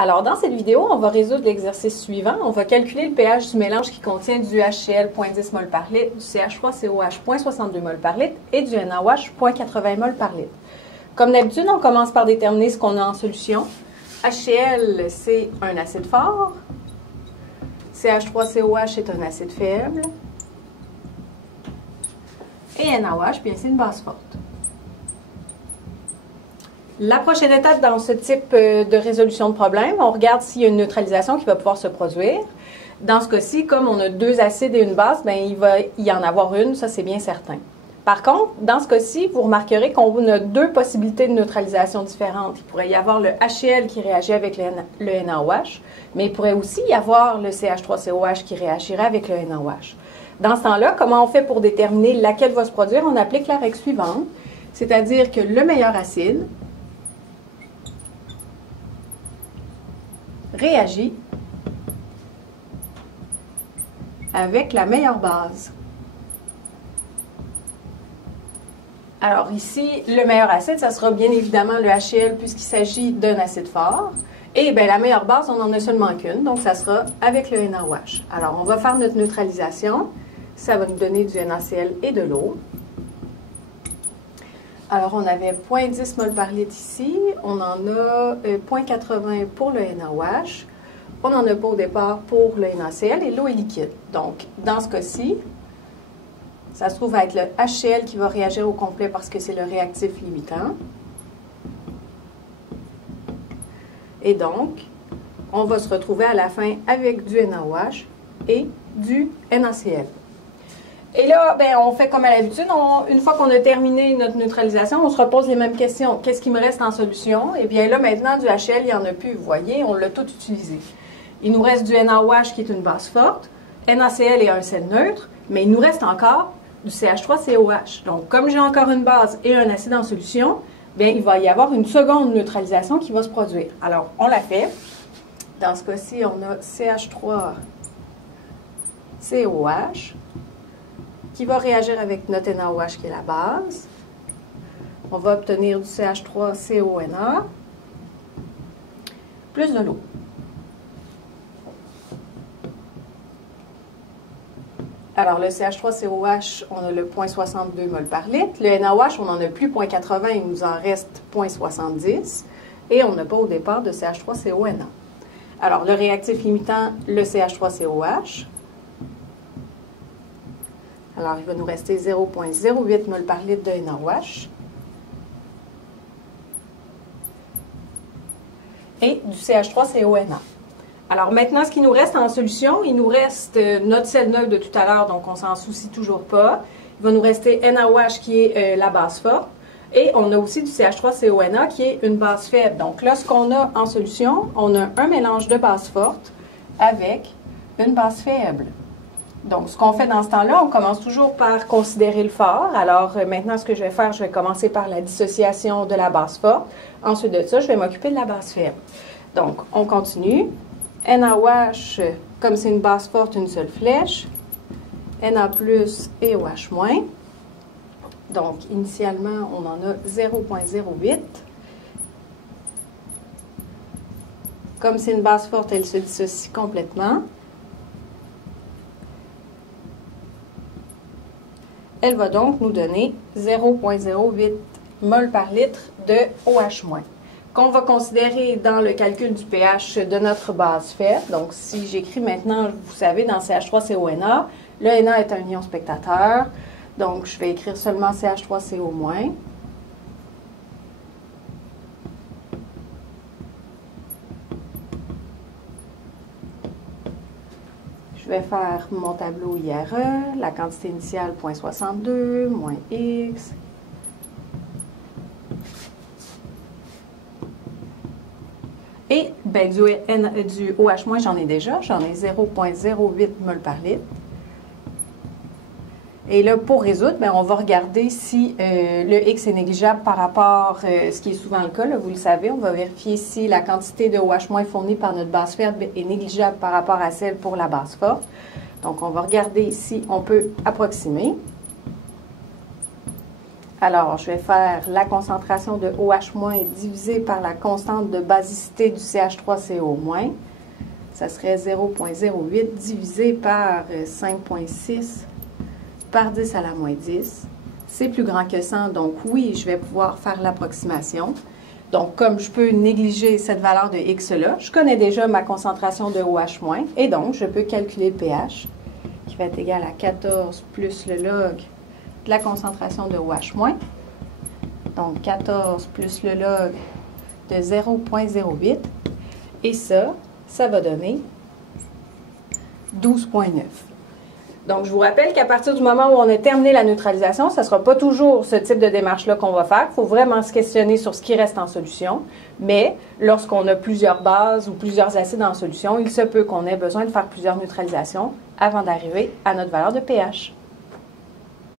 Alors, dans cette vidéo, on va résoudre l'exercice suivant. On va calculer le pH du mélange qui contient du HCl 0.10 mol par litre, du CH3COH 0.62 mol par litre et du NaOH 0.80 mol par litre. Comme d'habitude, on commence par déterminer ce qu'on a en solution. HCl, c'est un acide fort. CH3COH est un acide faible. Et NaOH, bien, c'est une base forte. La prochaine étape dans ce type de résolution de problème, on regarde s'il y a une neutralisation qui va pouvoir se produire. Dans ce cas-ci, comme on a deux acides et une base, bien, il va y en avoir une, ça c'est bien certain. Par contre, dans ce cas-ci, vous remarquerez qu'on a deux possibilités de neutralisation différentes. Il pourrait y avoir le HCl qui réagit avec le NaOH, mais il pourrait aussi y avoir le CH3COH qui réagirait avec le NaOH. Dans ce temps-là, comment on fait pour déterminer laquelle va se produire? On applique la règle suivante, c'est-à-dire que le meilleur acide réagit avec la meilleure base. Alors ici, le meilleur acide, ça sera bien évidemment le HCl puisqu'il s'agit d'un acide fort. Et bien, la meilleure base, on n'en a seulement qu'une, donc ça sera avec le NaOH. Alors on va faire notre neutralisation. Ça va nous donner du NaCl et de l'eau. Alors, on avait 0.10 mol par litre ici. On en a 0.80 pour le NaOH. On n'en a pas au départ pour le NaCl et l'eau est liquide. Donc, dans ce cas-ci, ça se trouve être le HCl qui va réagir au complet parce que c'est le réactif limitant. Et donc, on va se retrouver à la fin avec du NaOH et du NaCl. Et là, ben, on fait comme à l'habitude, une fois qu'on a terminé notre neutralisation, on se repose les mêmes questions. Qu'est-ce qui me reste en solution? Et bien là, maintenant, du HCl, il n'y en a plus, vous voyez, on l'a tout utilisé. Il nous reste du NaOH qui est une base forte, NaCl est un sel neutre, mais il nous reste encore du CH3COH. Donc, comme j'ai encore une base et un acide en solution, bien, il va y avoir une seconde neutralisation qui va se produire. Alors, on la fait. Dans ce cas-ci, on a CH3COH. Qui va réagir avec notre NaOH qui est la base. On va obtenir du CH3CONA plus de l'eau. Alors, le CH3COH, on a le 0.62 mol par litre. Le NaOH, on n'en a plus 0.80, il nous en reste 0.70. Et on n'a pas au départ de CH3CONA. Alors, le réactif limitant, le CH3COH. Alors, il va nous rester 0.08 mol par litre de NaOH et du CH3CONA. Alors, maintenant, ce qui nous reste en solution, il nous reste notre sel neutre de tout à l'heure, donc on s'en soucie toujours pas. Il va nous rester NaOH qui est la base forte et on a aussi du CH3CONA qui est une base faible. Donc là, ce qu'on a en solution, on a un mélange de base forte avec une base faible. Donc, ce qu'on fait dans ce temps-là, on commence toujours par considérer le fort. Alors, maintenant, ce que je vais faire, je vais commencer par la dissociation de la base forte. Ensuite de ça, je vais m'occuper de la base faible. Donc, on continue. NaOH, comme c'est une base forte, une seule flèche. Na plus et OH-. Donc, initialement, on en a 0.08. Comme c'est une base forte, elle se dissocie complètement. Elle va donc nous donner 0.08 mol par litre de OH-, qu'on va considérer dans le calcul du pH de notre base faible. Donc, si j'écris maintenant, vous savez, dans CH3CONA, le Na est un ion spectateur. Donc, je vais écrire seulement CH3CO-. Je vais faire mon tableau IRE, la quantité initiale 0.62, moins X. Et ben, du OH-, j'en ai déjà, j'en ai 0.08 mol par litre. Et là, pour résoudre, bien, on va regarder si le X est négligeable par rapport, ce qui est souvent le cas, là, vous le savez, on va vérifier si la quantité de OH- fournie par notre base faible est négligeable par rapport à celle pour la base forte. Donc, on va regarder si on peut approximer. Alors, je vais faire la concentration de OH- divisée par la constante de basicité du CH3CO-. Ça serait 0,08 divisé par 5,6 par 10 à la moins 10. C'est plus grand que 100, donc oui, je vais pouvoir faire l'approximation. Donc, comme je peux négliger cette valeur de X-là, je connais déjà ma concentration de OH-, et donc je peux calculer le pH, qui va être égal à 14 plus le log de la concentration de OH-. Donc, 14 plus le log de 0,08. Et ça va donner 12,9. Donc, je vous rappelle qu'à partir du moment où on a terminé la neutralisation, ce ne sera pas toujours ce type de démarche-là qu'on va faire. Il faut vraiment se questionner sur ce qui reste en solution. Mais lorsqu'on a plusieurs bases ou plusieurs acides en solution, il se peut qu'on ait besoin de faire plusieurs neutralisations avant d'arriver à notre valeur de pH.